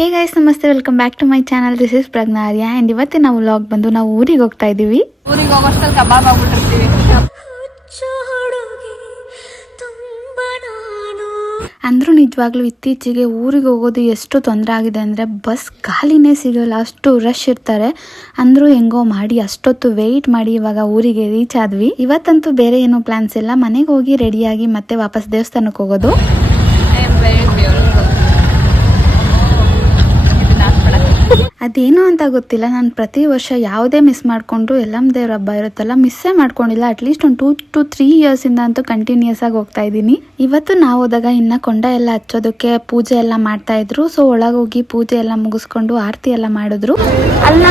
ಹೇ guys, ನಮಸ್ತೆ, welcome back to my channel. This is Pragya Arya. And ಇವತ್ತಿನ ನಾವು ವ್ಲಾಗ್ ಬಂದು ನಾವು ಊರಿಗೆ ಹೋಗ್ತಾ ಇದ್ದೀವಿ. ಊರಿಗೆ ಹೋಗೋಷ್ಟಲ್ಲಿ ಕಬಾಬ್ ಆಗ್ಬಿಟ್ಟಿರ್ತೀವಿ. ಅಂದರೂ ನಿಜವಾಗ್ಲೂ ಇತ್ತೀಚೆಗೆ ಊರಿಗೆ ಹೋಗೋದು ಎಷ್ಟು ತೊಂದರೆ ಆಗಿದೆ ಅಂದರೆ ಬಸ್ ಖಾಲಿನೇ ಸಿಗೋಲ್ಲ, ಅಷ್ಟು ರಶ್ ಇರ್ತಾರೆ. ಅಂದರೂ ಹೆಂಗೋ ಮಾಡಿ ಅಷ್ಟೊತ್ತು ವೆಯ್ಟ್ ಮಾಡಿ ಇವಾಗ ಊರಿಗೆ ರೀಚ್ ಆದ್ವಿ. ಇವತ್ತಂತೂ ಬೇರೆ ಏನೂ ಪ್ಲಾನ್ಸ್ ಇಲ್ಲ, ಮನೆಗೆ ಹೋಗಿ ರೆಡಿಯಾಗಿ ಮತ್ತೆ ವಾಪಸ್ ದೇವಸ್ಥಾನಕ್ಕೆ ಹೋಗೋದು. ಅದೇನು ಅಂತ ಗೊತ್ತಿಲ್ಲ, ನಾನು ಪ್ರತಿ ವರ್ಷ ಯಾವುದೇ ಮಿಸ್ ಮಾಡಿಕೊಂಡ್ರು ಎಲ್ಲಮ್ಮ ದೇವ್ರ ಹಬ್ಬ ಇರುತ್ತಲ್ಲ ಮಿಸ್ಸೇ ಮಾಡ್ಕೊಂಡಿಲ್ಲ. ಅಟ್ಲೀಸ್ಟ್ ಒಂದು 2 to 3 ಇಯರ್ಸಿಂದ ಅಂತೂ ಕಂಟಿನ್ಯೂಸ್ ಆಗಿ ಹೋಗ್ತಾ ಇದ್ದೀನಿ. ಇವತ್ತು ನಾವು ಹೋದಾಗ ಇನ್ನು ಕೊಂಡ ಎಲ್ಲ ಹಚ್ಚೋದಕ್ಕೆ ಪೂಜೆ ಎಲ್ಲ ಮಾಡ್ತಾ ಇದ್ರು. ಸೊ ಒಳಗೋಗಿ ಪೂಜೆ ಎಲ್ಲ ಮುಗಿಸ್ಕೊಂಡು ಆರತಿ ಎಲ್ಲ ಮಾಡಿದ್ರು. ಅಲ್ಲ,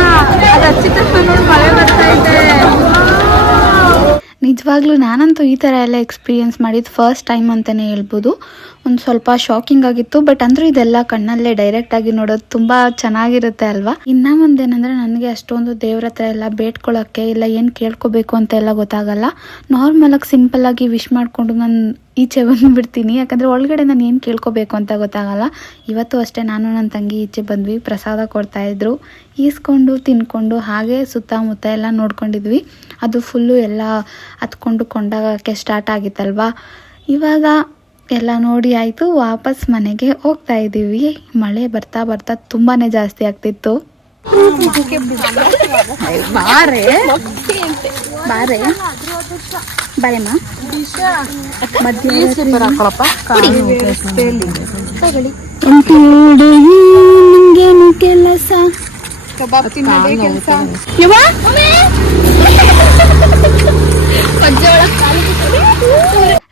ಅದು ಹಚ್ಚಿದ ತಕ್ಷಣ ಮಳೆ ಬರ್ತಾ ಇದೆ. ನಿಜವಾಗ್ಲೂ ನಾನಂತೂ ಈ ಥರ ಎಲ್ಲ ಎಕ್ಸ್ಪೀರಿಯೆನ್ಸ್ ಮಾಡಿದ್ದು ಫಸ್ಟ್ ಟೈಮ್ ಅಂತಲೇ ಹೇಳ್ಬೋದು. ಒಂದು ಸ್ವಲ್ಪ ಶಾಕಿಂಗ್ ಆಗಿತ್ತು, ಬಟ್ ಅಂದರೂ ಇದೆಲ್ಲ ಕಣ್ಣಲ್ಲೇ ಡೈರೆಕ್ಟಾಗಿ ನೋಡೋದು ತುಂಬ ಚೆನ್ನಾಗಿರುತ್ತೆ ಅಲ್ವಾ. ಇನ್ನೂ ಒಂದೇನಂದರೆ ನನಗೆ ಅಷ್ಟೊಂದು ದೇವ್ರ ಹತ್ರ ಎಲ್ಲ ಬೇಡ್ಕೊಳ್ಳೋಕ್ಕೆ ಇಲ್ಲ ಏನು ಕೇಳ್ಕೊಬೇಕು ಅಂತ ಎಲ್ಲ ಗೊತ್ತಾಗಲ್ಲ. ನಾರ್ಮಲಾಗಿ ಸಿಂಪಲ್ಲಾಗಿ ವಿಶ್ ಮಾಡಿಕೊಂಡು ನಾನು ಈಚೆ ಬಂದುಬಿಡ್ತೀನಿ. ಯಾಕಂದರೆ ಒಳಗಡೆ ನಾನು ಏನು ಕೇಳ್ಕೊಬೇಕು ಅಂತ ಗೊತ್ತಾಗಲ್ಲ. ಇವತ್ತು ಅಷ್ಟೇ ನಾನು ನನ್ನ ತಂಗಿ ಈಚೆ ಬಂದ್ವಿ, ಪ್ರಸಾದ ಕೊಡ್ತಾಯಿದ್ರು, ಈಸ್ಕೊಂಡು ತಿನ್ಕೊಂಡು ಹಾಗೆ ಸುತ್ತಮುತ್ತ ಎಲ್ಲ ನೋಡ್ಕೊಂಡಿದ್ವಿ. ಅದು ಫುಲ್ಲು ಎಲ್ಲ ಹತ್ಕೊಂಡು ಕೊಂಡಾಗಕ್ಕೆ ಸ್ಟಾರ್ಟ್ ಆಗಿತ್ತಲ್ವಾ. ಇವಾಗ ಎಲ್ಲ ನೋಡಿ ಆಯಿತು, ವಾಪಸ್ ಮನೆಗೆ ಹೋಗ್ತಾ ಇದ್ದೀವಿ. ಮಳೆ ಬರ್ತಾ ಬರ್ತಾ ತುಂಬಾ ಜಾಸ್ತಿ ಆಗ್ತಿತ್ತು. ಬಾರೆ ಬಾರೆ ಬಾರೆಮ್ಮ ನಿಂಗೇನು ಕೆಲಸ, ಕಬಾಬ್ ತಿನ್ನೋದೇ ಕೆಲಸ.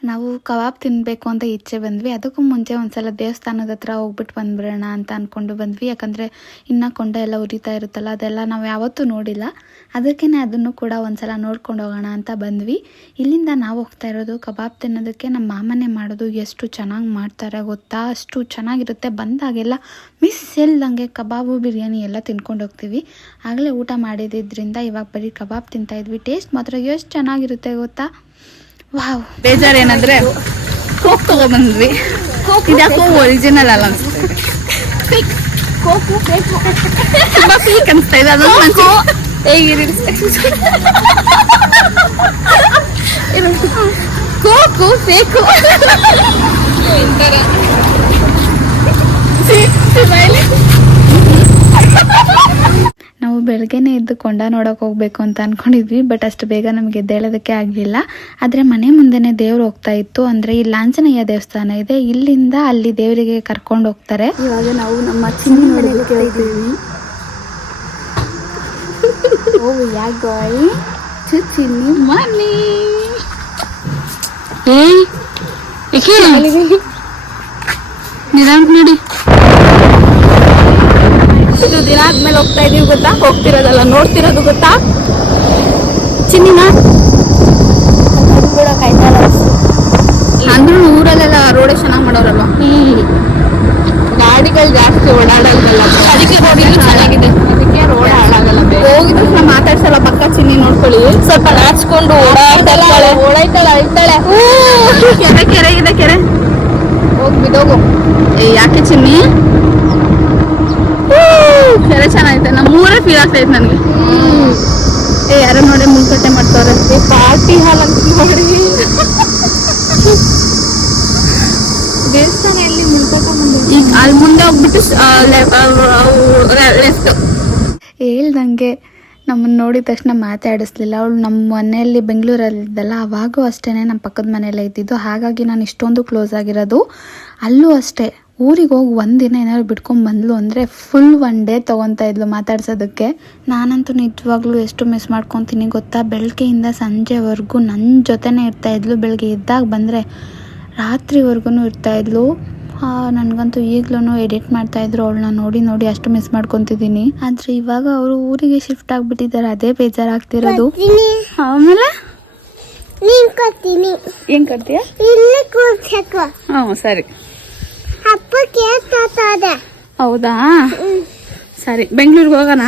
ನಾವು ಕಬಾಬ್ ತಿನ್ನಬೇಕು ಅಂತ ಈಚೆ ಬಂದ್ವಿ. ಅದಕ್ಕೂ ಮುಂಚೆ ಒಂದ್ಸಲ ದೇವಸ್ಥಾನದ ಹತ್ರ ಹೋಗ್ಬಿಟ್ಟು ಬಂದ್ಬಿಡೋಣ ಅಂತ ಅಂದ್ಕೊಂಡು ಬಂದ್ವಿ. ಯಾಕಂದರೆ ಇನ್ನು ಕೊಂಡ ಎಲ್ಲ ಉರಿತಾ ಇರುತ್ತಲ್ಲ, ಅದೆಲ್ಲ ನಾವು ಯಾವತ್ತೂ ನೋಡಿಲ್ಲ. ಅದಕ್ಕೇ ಅದನ್ನು ಕೂಡ ಒಂದ್ಸಲ ನೋಡ್ಕೊಂಡು ಹೋಗೋಣ ಅಂತ ಬಂದ್ವಿ. ಇಲ್ಲಿಂದ ನಾವು ಹೋಗ್ತಾ ಇರೋದು ಕಬಾಬ್ ತಿನ್ನೋದಕ್ಕೆ. ನಮ್ಮ ಮಾಮನೇ ಮಾಡೋದು, ಎಷ್ಟು ಚೆನ್ನಾಗಿ ಮಾಡ್ತಾರೆ ಗೊತ್ತಾ, ಅಷ್ಟು ಚೆನ್ನಾಗಿರುತ್ತೆ. ಬಂದಾಗೆಲ್ಲ ಮಿಸ್ ಇಲ್ದಂಗೆ ಕಬಾಬು ಬಿರಿಯಾನಿ ಎಲ್ಲ ತಿನ್ಕೊಂಡು ಹೋಗ್ತೀವಿ. ಆಗಲೇ ಊಟ ಮಾಡಿದ್ರಿಂದ ಇವಾಗ ಬರೀ ಕಬಾಬ್ ತಿಂತಾಯಿದ್ವಿ. ಟೇಸ್ಟ್ ಮಾತ್ರ ಎಷ್ಟು ಚೆನ್ನಾಗಿರುತ್ತೆ ಗೊತ್ತಾ. ವಾವ್. ಬೇಜಾರೇನಂದ್ರೆ ಕೋಕ್ ತಗೊಬಂದ್ವಿ. ಇದ್ಯಾಕೋ ಒರಿಜಿನಲ್ ಅಲ್ಲ ಅನ್ಸುತ್ತೆ, ತುಂಬಾ ಫೇಕ್ ಅನಿಸ್ತಾ ಇದೆ. ಅದೊಂದು ಕೋಕು ಫೇಕು ನಾವು ಬೆಳಗ್ಗೆನೇ ಎದ್ದು ಕೊಂಡ ನೋಡೋಕೆ ಹೋಗ್ಬೇಕು ಅಂತ ಅಂದ್ಕೊಂಡಿದ್ವಿ, ಬಟ್ ಅಷ್ಟು ಬೇಗ ನಮಗೆ ಎದ್ದೇಳೋದಕ್ಕೆ ಆಗಲಿಲ್ಲ. ಆದರೆ ಮನೆ ಮುಂದೆನೇ ದೇವ್ರು ಹೋಗ್ತಾ ಇತ್ತು. ಅಂದರೆ ಇಲ್ಲಿ ಆಂಜನೇಯ ದೇವಸ್ಥಾನ ಇದೆ, ಇಲ್ಲಿಂದ ಅಲ್ಲಿ ದೇವರಿಗೆ ಕರ್ಕೊಂಡು ಹೋಗ್ತಾರೆ. ಇವಾಗ ನಾವು ನಮ್ಮ ಚಿನ್ನಿ ನೋಡೋದಕ್ಕೆ ಹೋಗ್ತೀವಿ. ಓ ಯಾಗೋಯ್ ಚಿನ್ನಿ ಮನಿ ನಿಧಾನ ನೋಡಿ. ಇದು ದಿನ ಆದ್ಮೇಲೆ ಹೋಗ್ತಾ ಇದೀವಿ ಗೊತ್ತಾ, ಹೋಗ್ತಿರೋದಲ್ಲ ನೋಡ್ತಿರೋದು ಗೊತ್ತಾ. ಚಿನ್ನಿನ ಅಂದ್ರೂ ಊರಲ್ಲೆಲ್ಲ ರೋಡೇ ಚೆನ್ನಾಗಿ ಮಾಡೋರಲ್ವ, ಗಾಡಿಗಳು ಜಾಸ್ತಿ ಓಡಾಡೋದಲ್ಲ, ಅದಕ್ಕೆ ರೋಡ್ ಚೆನ್ನಾಗಿದೆ, ಅದಕ್ಕೆ ರೋಡ್ ಹಾಳಾಗಲ್ಲ. ಹೋಗಿದ ತಕ್ಷಣ ಮಾತಾಡ್ಸಲ್ಲ, ಪಕ್ಕ ಚಿನ್ನಿ ನೋಡ್ಕೊಳ್ಳಿ, ಸ್ವಲ್ಪ ನಾಚ್ಕೊಂಡು ಓಡಾಡ್ತಾಳೆ, ಅಳ್ತಾಳೆ. ಕೆರೆ ಇದೆ, ಕೆರೆ ಹೋಗಿ ಬಿದೋಗು. ಯಾಕೆ ಚಿನ್ನಿ, ಕೆರೆ ಚೆನ್ನಾಗೈತೆ, ನಮ್ಮೂರೇ ಫೀಲ್ ಆಗ್ತೈತೆ ನನಗೆ. ಯಾರೋ ನೋಡಿ ಮುಂಕಟ್ಟೆ ಮಾಡ್ತಾರೆ, ಪಾರ್ಟಿ ಹಾಲ್ ಅಂತ ನೋಡಿ. ದೇವಸ್ಥಾನ ಎಲ್ಲಿ ಮುಂಕಟ್ಟೆ ಅಲ್ಲಿ ಮುಂದೆ ಹೋಗ್ಬಿಟ್ಟು ಲೆಫ್ಟ್. ಹೇಳ್ದಂಗೆ ನಮ್ಮನ್ನು ನೋಡಿದ ತಕ್ಷಣ ಮಾತಾಡಿಸ್ಲಿಲ್ಲ ಅವಳು. ನಮ್ಮ ಮನೆಯಲ್ಲಿ ಬೆಂಗಳೂರಲ್ಲಿದ್ದಲ್ಲ, ಅವಾಗೂ ಅಷ್ಟೇ ನಮ್ಮ ಪಕ್ಕದ ಮನೆಯಲ್ಲೇ ಇದ್ದಿದ್ದು. ಹಾಗಾಗಿ ನಾನು ಇಷ್ಟೊಂದು ಕ್ಲೋಸ್ ಆಗಿರೋದು. ಅಲ್ಲೂ ಅಷ್ಟೇ, ಊರಿಗೆ ಹೋಗಿ ಒಂದಿನ ಏನಾದ್ರು ಬಿಟ್ಕೊಂಡು ಬಂದ್ಲು ಅಂದರೆ ಫುಲ್ 1 day ತೊಗೊತಾ ಇದ್ಲು ಮಾತಾಡ್ಸೋದಕ್ಕೆ. ನಾನಂತೂ ನಿಜವಾಗ್ಲೂ ಎಷ್ಟು ಮಿಸ್ ಮಾಡ್ಕೊತೀನಿ ಗೊತ್ತಾ. ಬೆಳಗ್ಗೆಯಿಂದ ಸಂಜೆವರೆಗೂ ನನ್ನ ಜೊತೆನೇ ಇರ್ತಾಯಿದ್ಲು. ಬೆಳಗ್ಗೆ ಎದ್ದಾಗ ಬಂದರೆ ರಾತ್ರಿವರೆಗೂ ಇರ್ತಾಯಿದ್ಲು. ನನಗಂತೂ ಈಗಲೂ ಎಡಿಟ್ ಮಾಡ್ತಾಯಿದ್ರು ಅವಳನ್ನ ನೋಡಿ ನೋಡಿ ಅಷ್ಟು ಮಿಸ್ ಮಾಡ್ಕೊತಿದ್ದೀನಿ. ಆದರೆ ಇವಾಗ ಅವರು ಊರಿಗೆ ಶಿಫ್ಟ್ ಆಗಿಬಿಟ್ಟಿದ್ದಾರೆ, ಅದೇ ಬೇಜಾರಾಗ್ತಿರೋದು. ಆಮೇಲೆ ಏನ್ ಕಟ್ತೀಯ? ಹ್ಞೂ ಸರಿ, ಹೌದಾ ಸರಿ. ಬೆಂಗಳೂರಿಗೆ ಹೋಗೋಣ.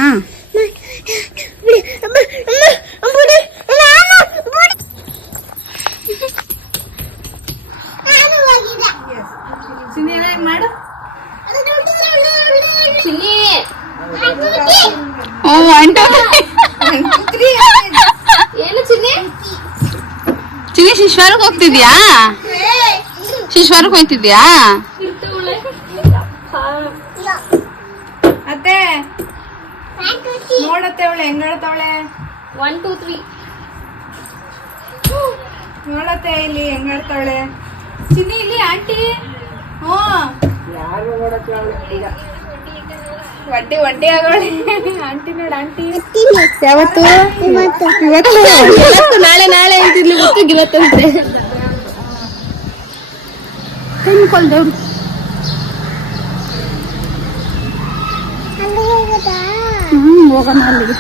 ಶಿಶ್ವಾರಕ್ಕೆ ಹೋಗ್ತಿದ್ಯಾ? ಶಿಶ್ವಾರಕ್ಕೆ ಹೋಗ್ತಿದ್ಯಾ? ಅತ್ತೆ ನೋಡತ್ತೆ ಅವಳೆ ಹೆಂಗ್ ಹೇಳ್ತಾವಳೆ. 1 2 3 ನೋಡತ್ತೆ ಇಲ್ಲಿ ಹೆಂಗ್ ಹೇಳ್ತಾವಳೆ. ಚಿನ್ನಿ ಇಲ್ಲಿ ಆಂಟಿ. ಒಡ್ಡಿ ಒಡ್ಡಿ ಆಗೋಳೆ ಆಂಟಿ. ನೋಡ ಆಂಟಿ ಯಾವತ್ತು ಇವತ್ತು ನಾಳೆ ನಾಳೆ ಅಂತಿರ್ಲಿ ಗೊತ್ತು ಇವತ್ತಂತೆ. ದೇವ್ರು ಹೋಗೋಣ ಅಲ್ಲಿಗೆ.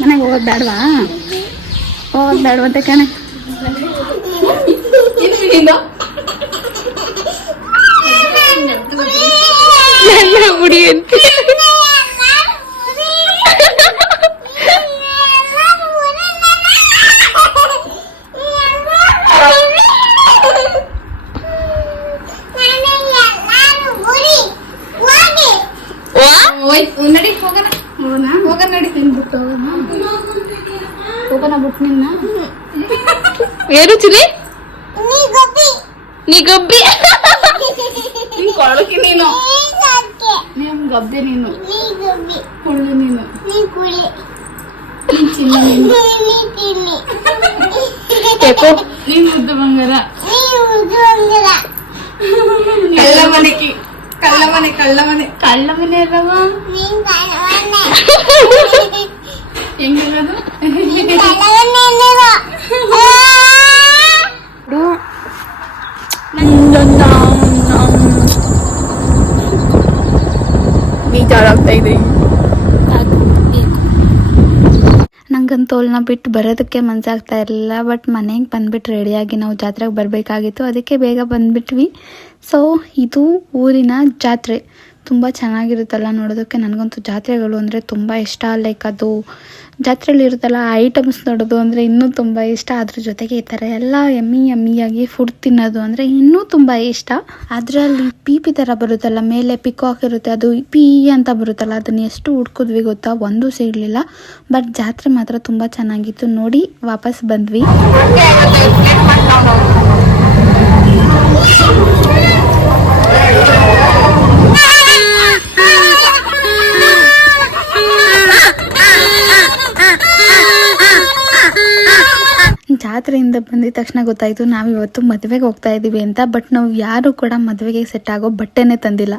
ಮನೆಗೆ ಹೋಗೋದು ಬೇಡವಾ? ಹೋಗೋದು ಬೇಡವಂತೆ ಕಣೆ. ಮುಡಿ ಅಂತ ನಡಿ ಹೋಗೋಣ ಹೋಗೋಣ ನಡಿ ತಿನ್ಬಿಟ್ಟು ಹೋಗೋಣ ಬಿಟ್ಟು ನಿನ್ನ ಏನು ಚಿನಿ ನೀ ಗಬ್ಬಿ ಕೊಳಕಿ ನೀನು ಗಬ್ಬೆ ನೀನು ಕುಳ್ಳು ನೀನು ಚಿನ್ನ ನೀನ್ ಮುದ್ದು ಬಂಗಾರ ಕಳ್ಳ ಮನೆಕಿ ಕಳ್ಳ ಮನೆ ಕಳ್ಳ ಮನೆ ಕಳ್ಳ ಮನೆ ಅಲ್ಲವ ಹೆಂಗಿರೋದು ಬೇಜಾರಾಗ್ತಾ ಇದೆ. ನಂಗಂತೂ ಅವಳನ್ನ ಬಿಟ್ಟು ಬರೋದಕ್ಕೆ ಮನ್ಸಾಗ್ತಾ ಇರಲಿಲ್ಲ. ಬಟ್ ಮನೆಗೆ ಬಂದ್ಬಿಟ್ಟು ರೆಡಿಯಾಗಿ ನಾವು ಜಾತ್ರೆಗೆ ಬರಬೇಕಾಗಿತ್ತು, ಅದಕ್ಕೆ ಬೇಗ ಬಂದ್ಬಿಟ್ವಿ. ಸೊ ಇದು ಊರಿನ ಜಾತ್ರೆ ತುಂಬ ಚೆನ್ನಾಗಿರುತ್ತಲ್ಲ ನೋಡೋದಕ್ಕೆ. ನನಗಂತೂ ಜಾತ್ರೆಗಳು ಅಂದರೆ ತುಂಬ ಇಷ್ಟ. ಲೈಕ್ ಅದು ಜಾತ್ರೆಯಲ್ಲಿ ಇರುತ್ತಲ್ಲ ಐಟಮ್ಸ್ ನೋಡೋದು ಅಂದರೆ ಇನ್ನೂ ತುಂಬ ಇಷ್ಟ. ಅದ್ರ ಜೊತೆಗೆ ಈ ಥರ ಎಲ್ಲ ಯಮ್ಮಿಯಾಗಿ ಫುಡ್ ತಿನ್ನೋದು ಅಂದರೆ ಇನ್ನೂ ತುಂಬ ಇಷ್ಟ. ಅದರಲ್ಲಿ ಪೀಪಿ ಥರ ಬರುತ್ತಲ್ಲ, ಮೇಲೆ ಪಿಕಾಕ್ ಇರುತ್ತೆ, ಅದು ಪೀ ಅಂತ ಬರುತ್ತಲ್ಲ, ಅದನ್ನು ಎಷ್ಟು ಹುಡ್ಕಿದ್ವಿ ಗೊತ್ತಾ, ಒಂದೂ ಸಿಗಲಿಲ್ಲ. ಬಟ್ ಜಾತ್ರೆ ಮಾತ್ರ ತುಂಬ ಚೆನ್ನಾಗಿತ್ತು. ನೋಡಿ ವಾಪಸ್ ಬಂದ್ವಿ. ಜಾತ್ರೆಯಿಂದ ಬಂದಿದ ತಕ್ಷಣ ಗೊತ್ತಾಯಿತು ನಾವಿವತ್ತು ಮದುವೆಗೆ ಹೋಗ್ತಾ ಇದ್ದೀವಿ ಅಂತ. ಬಟ್ ನಾವು ಯಾರು ಕೂಡ ಮದುವೆಗೆ ಸೆಟ್ ಆಗೋ ಬಟ್ಟೆನೇ ತಂದಿಲ್ಲ.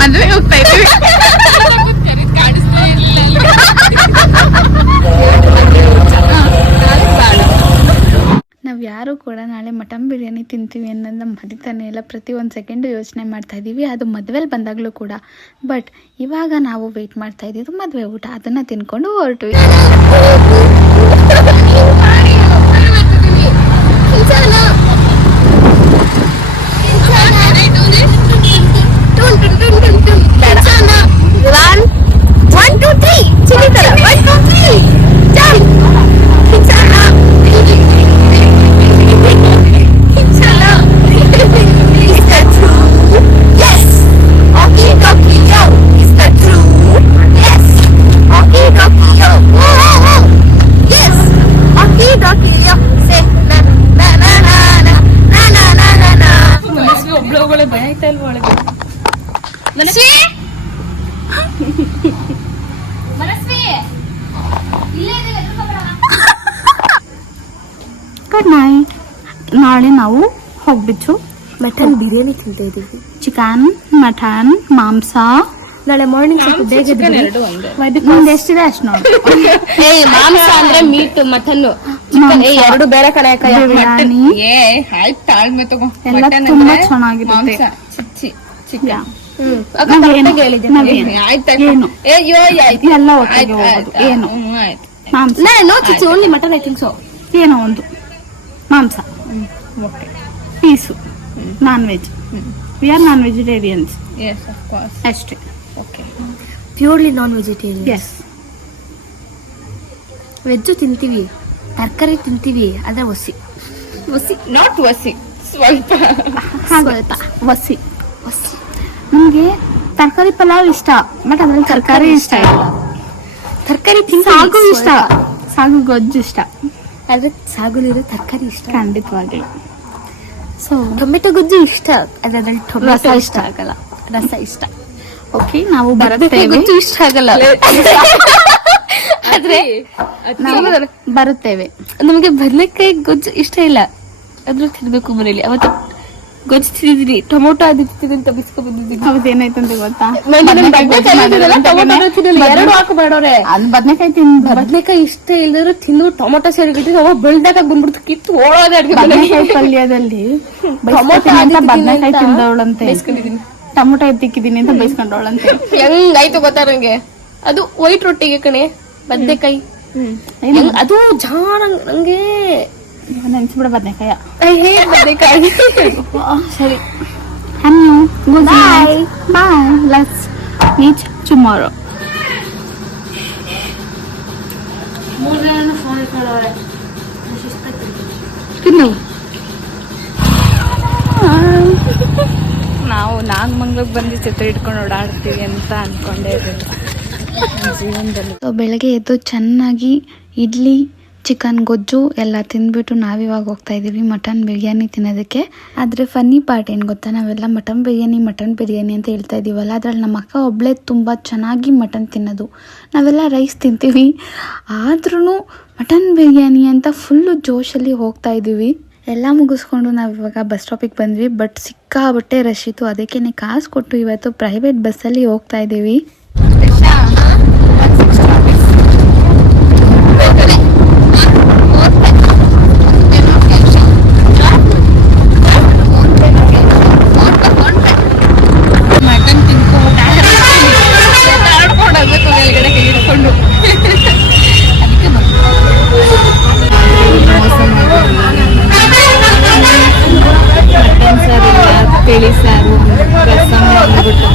ಮದುವೆಗೆ ಹೋಗ್ತಾ ಇದ್ದೀವಿ. ನಾವು ಯಾರು ಕೂಡ ನಾಳೆ ಮಟನ್ ಬಿರಿಯಾನಿ ತಿಂತೀವಿ ಅನ್ನೋದನ್ನ ಮರಿತಾನೆ ಇಲ್ಲ. ಪ್ರತಿ ಒಂದು ಸೆಕೆಂಡು ಯೋಚನೆ ಮಾಡ್ತಾ ಇದ್ದೀವಿ, ಅದು ಮದುವೆಲಿ ಬಂದಾಗಲೂ ಕೂಡ. ಬಟ್ ಇವಾಗ ನಾವು ವೆಯ್ಟ್ ಮಾಡ್ತಾ ಇದ್ದಿದ್ದು ಮದುವೆ ಊಟ, ಅದನ್ನು ತಿನ್ಕೊಂಡು ಹೊರಟ್ವಿ. ಭಯ ಆಯ್ತಾ ಇಲ್ವ ಒಳಗೆ? Good night. ನಾಳೆ ನಾವು ಹೋಗ್ಬಿಟ್ಟು ಮಟನ್ ಬಿರಿಯಾನಿ ತಿಂತಾ ಇದೀವಿ. ಚಿಕನ್, ಮಟನ್, ಮಾಂಸ. ನಾಳೆ ಮಾರ್ನಿಂಗ್ ಸ್ವಲ್ಪ ಬೇಗ ಮುಂದೆ ಎಷ್ಟಿದೆ ಅಷ್ಟು ನೋಡಿ. ಮಾಂಸ ಅಂದ್ರೆ ಮೀಟ್, ಮಟನ್ ಎರಡು ಬೇರೆ ಕಡೆ ಬಿರಿಯಾನಿ ತಾಳ್ಮೆ ತಗೋ. ಎಲ್ಲ ತುಂಬಾ ಚೆನ್ನಾಗಿರುತ್ತೆ. ಎಲ್ಲ ಒಟ್ಟಿಗೆ ಹೋಗೋದು. ಏನು ಮಾಂಸ, only mutton I think so. ಏನೋ ಒಂದು ಮಾಂಸ piece, non veg. We are non vegetarians ಅಷ್ಟೇ. Purely non vegetarian. Yes. Veg ತಿಂತೀವಿ, ತರಕಾರಿ ತಿಂತೀವಿ, ಆದ್ರೆ ಒಸಿ ನಾಟ್ ಒಸಿ, ಸ್ವಲ್ಪ ಸ್ವಲ್ಪ ವಸಿ ನಮಗೆ ತರಕಾರಿ ಪಲಾವ್ ಇಷ್ಟ, ಬಟ್ ಅದ್ರಲ್ಲಿ ತರಕಾರಿ ಇಷ್ಟ ಇಲ್ಲ. ತರಕಾರಿ ಸಾಗು ಇಷ್ಟ, ಸಾಗು ಗೊಜ್ಜು ಇಷ್ಟ, ಆದ್ರೆ ಸಾಗುಲಿರೋ ತರಕಾರಿ ಇಷ್ಟ. ಖಂಡಿತವಾಗಿ. ಸೊ ಟೊಮೆಟೊ ಗೊಜ್ಜು ಇಷ್ಟ, ಆದ್ರೆ ಅದ್ರಲ್ಲಿ ರಸ ಟೊಮೆಟೊ ಇಷ್ಟ ಆಗಲ್ಲ. ರಸ ಇಷ್ಟ. ಓಕೆ, ನಾವು ಬದನೆಕಾಯಿ ಬರುತ್ತೇವೆ, ಗೊಜ್ಜು ಇಷ್ಟ ಆಗಲ್ಲ. ಆದ್ರೆ ನಾವು ಬರುತ್ತೇವೆ. ನಮಗೆ ಬದನೆಕಾಯಿ ಗೊಜ್ಜು ಇಷ್ಟ ಇಲ್ಲ, ಅದ್ರ ತಿನ್ಬೇಕು ಮನೇಲಿ. ಅವತ್ತು ಗೊಜ್ಜು ತಿಂದಿದ್ದೀನಿ, ಟೊಮೊಟೊ ಅದು ತಿಂತೀನಿ ಅಂತ ಬಿಸ್ಕೊ ಬಂದಿದ್ದೀನಿ. ಹೌದೇನಾಯ್ತು ಅಂತ ಗೊತ್ತಾ? ಎರಡು ಹಾಕಬೇಡವ್ರೆ. ಅದು ಬದನೆಕಾಯಿ ತಿಂದು ಬದನೆಕಾಯಿ ಇಷ್ಟ ಇಲ್ದಿದ್ರು ತಿಂದು ಟೊಮೊಟೊ ಸೇರಿಬಿಟ್ಟು ನಾವು ಬೆಳ್ದಾಗ ಬಂದ್ಬಿಟ್ಟು ಕಿತ್ತು ಓಡೋದೆ ಅಡ್ಗೆ ಬದನೆಕಾಯಿ ಪಲ್ಯದಲ್ಲಿ ಟೊಮೊಟೊ ಅಂತ ಬದನೆಕಾಯಿ ತಿಂದವಳಂತೆ, ಬೇಯಿಸ್ಕೊಂಡಿದ್ದೀನಿ. ಟೊಮೊಟೊ ಎತ್ತಿಕ್ಕಿದ್ದೀನಿ ಅಂತ ಬೈಸ್ಕೊಂಡವಳಂತೆ. ಹೆಂಗಾಯ್ತು ಗೊತ್ತಾ ನಂಗೆ, ಅದು ವೈಟ್ ರೊಟ್ಟಿಗೆ ಕಣೆ ಬದನೆಕಾಯಿ. ಅದು ಜಾಣ ನಂಗೆ ನೆನ್ಸ್ಬಿಡ ಬದನೆಕಾಯ. ಬದನೆಕಾಯಿ. ಸರಿ, ಹಣ್ಣು ಬಾಯ್ ಬಾಯ್, ಲೆಟ್ಸ್ ಮೀಟ್ ಟುಮಾರೋ. ನಾವು ನಾಗಮಂಗ್ಲಕ್ಕೆ ಬಂದು ಚಿತ್ರ ಇಟ್ಕೊಂಡು ಓಡಾಡ್ತೀವಿ ಅಂತ ಅನ್ಕೊಂಡೇ ಇರಲಿಲ್ಲ ಜೀವನದಲ್ಲಿ. ಸೊ ಬೆಳಗ್ಗೆ ಎದ್ದು ಚೆನ್ನಾಗಿ ಇಡ್ಲಿ, ಚಿಕನ್ ಗೊಜ್ಜು ಎಲ್ಲ ತಿಂದ್ಬಿಟ್ಟು ನಾವಿವಾಗ ಹೋಗ್ತಾ ಇದ್ದೀವಿ ಮಟನ್ ಬಿರಿಯಾನಿ ತಿನ್ನೋದಕ್ಕೆ. ಆದರೆ ಫನ್ನಿ ಪಾರ್ಟ್ ಏನು ಗೊತ್ತಾ, ನಾವೆಲ್ಲ ಮಟನ್ ಬಿರಿಯಾನಿ ಅಂತ ಹೇಳ್ತಾ ಇದ್ದೀವಲ್ಲ, ಅದ್ರಲ್ಲಿ ನಮ್ಮ ಅಕ್ಕ ಒಬ್ಬಳೇ ತುಂಬ ಚೆನ್ನಾಗಿ ಮಟನ್ ತಿನ್ನೋದು. ನಾವೆಲ್ಲ ರೈಸ್ ತಿಂತೀವಿ, ಆದ್ರೂ ಮಟನ್ ಬಿರಿಯಾನಿ ಅಂತ ಫುಲ್ಲು ಜೋಶಲ್ಲಿ ಹೋಗ್ತಾ ಇದ್ದೀವಿ. ಎಲ್ಲ ಮುಗಿಸ್ಕೊಂಡು ನಾವು ಇವಾಗ ಬಸ್ ಸ್ಟಾಪಿಗೆ ಬಂದ್ವಿ, ಬಟ್ ಸಿಕ್ಕಾಬಟ್ಟೆ ರಶ್ ಇತ್ತು. ಅದಕ್ಕೆ ಕಾಸು ಕೊಟ್ಟು ಇವತ್ತು ಪ್ರೈವೇಟ್ ಬಸ್ಸಲ್ಲಿ ಹೋಗ್ತಾ ಇದ್ದೀವಿ. ಮಟನ್ ತಿನ್ಕೊಂಡು ಮಟನ್ ಸಾರು, ತಿಳಿ ಸಾರು, ರಸಮ್ ಅಂದ್ಬಿಟ್ಟು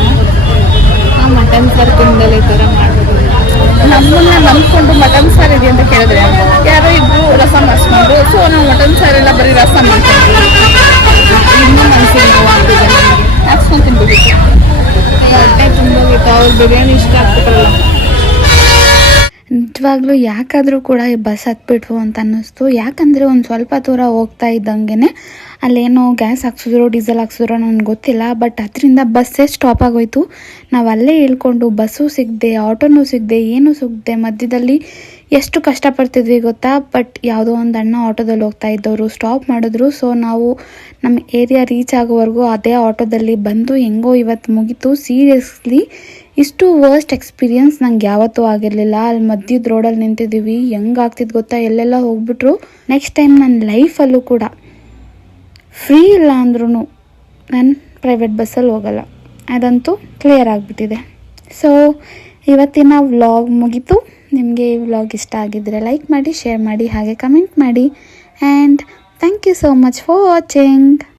ಆ ಮಟನ್ ಸಾರು ತಿಂದಲೇ ಈ ಥರ ಮಾಡೋದು. ನಮ್ಮನ್ನ ನಂಬ್ಕೊಂಡು ಮಟನ್ ಸಾರು ಇದೆ ಅಂತ ಕೇಳಿದ್ರೆ ಯಾರೋ ಇಬ್ರು ರಸಮ್ ಹಾಸ್ಕೊಂಡ್ರು. ಸೊ ನಾವು ಮಟನ್ ಸಾರೆಲ್ಲ ಬರೀ ರಸಮ್ ಮಾಡ್ಕೊಂಡ್ರು. ಇನ್ನೂ ಮನಸ್ಸಿಗೆ ನೋವು ಆಗ್ತಿದೆ ನನಗೆ, ಹಾಕ್ಸ್ಕೊಂಡು ತಿನ್ಬೇಕಿತ್ತು. ಹೊಟ್ಟೆ ತುಂಬೋಗಿತ್ತು, ಅವ್ರ ಬಿರಿಯಾನಿ ಇಷ್ಟ ಆಗ್ತಿರಲ್ಲ. ನಿಜವಾಗ್ಲೂ ಯಾಕಾದರೂ ಕೂಡ ಈ ಬಸ್ ಹತ್ಬಿಟ್ವು ಅಂತ ಅನ್ನಿಸ್ತು. ಯಾಕಂದರೆ ಒಂದು ಸ್ವಲ್ಪ ದೂರ ಹೋಗ್ತಾ ಇದ್ದಂಗೆ ಅಲ್ಲೇನೋ ಗ್ಯಾಸ್ ಹಾಕ್ಸಿದ್ರು, ಡೀಸೆಲ್ ಹಾಕ್ಸಿದ್ರು, ನನಗೆ ಗೊತ್ತಿಲ್ಲ. ಬಟ್ ಅದರಿಂದ ಬಸ್ಸೇ ಸ್ಟಾಪ್ ಆಗೋಯ್ತು. ನಾವು ಅಲ್ಲೇ ಇಳ್ಕೊಂಡು ಬಸ್ಸು ಸಿಗದೆ, ಆಟೋನೂ ಸಿಗದೆ, ಏನೂ ಸಿಗದೆ ಮಧ್ಯದಲ್ಲಿ ಎಷ್ಟು ಕಷ್ಟಪಡ್ತಿದ್ವಿ ಗೊತ್ತಾ. ಬಟ್ ಯಾವುದೋ ಒಂದು ಅಣ್ಣ ಆಟೋದಲ್ಲಿ ಹೋಗ್ತಾ ಇದ್ದವರು ಸ್ಟಾಪ್ ಮಾಡಿದ್ರು. ಸೊ ನಾವು ನಮ್ಮ ಏರಿಯಾ ರೀಚ್ ಆಗೋವರೆಗೂ ಅದೇ ಆಟೋದಲ್ಲಿ ಬಂದು ಹೆಂಗೋ ಇವತ್ತು ಮುಗೀತು. ಸೀರಿಯಸ್ಲಿ ಇಷ್ಟು ವರ್ಸ್ಟ್ ಎಕ್ಸ್ಪೀರಿಯನ್ಸ್ ನಂಗೆ ಯಾವತ್ತೂ ಆಗಿರಲಿಲ್ಲ. ಅಲ್ಲಿ ಮಧ್ಯದ ರೋಡಲ್ಲಿ ನಿಂತಿದ್ದೀವಿ, ಹೆಂಗಾಗ್ತಿದ್ದು ಗೊತ್ತಾ, ಎಲ್ಲೆಲ್ಲ ಹೋಗ್ಬಿಟ್ರು. ನೆಕ್ಸ್ಟ್ ಟೈಮ್ ನನ್ನ ಲೈಫಲ್ಲೂ ಕೂಡ ಫ್ರೀ ಇಲ್ಲ ಅಂದ್ರೂ ನಾನು ಪ್ರೈವೇಟ್ ಬಸ್ಸಲ್ಲಿ ಹೋಗಲ್ಲ, ಅದಂತೂ ಕ್ಲಿಯರ್ ಆಗಿಬಿಟ್ಟಿದೆ. ಸೊ ಇವತ್ತಿನ ವ್ಲಾಗ್ ಮುಗೀತು. ನಿಮಗೆ ಈ ವ್ಲಾಗ್ ಇಷ್ಟ ಆಗಿದ್ದರೆ ಲೈಕ್ ಮಾಡಿ, ಶೇರ್ ಮಾಡಿ, ಹಾಗೆ ಕಮೆಂಟ್ ಮಾಡಿ. And thank you so much for watching.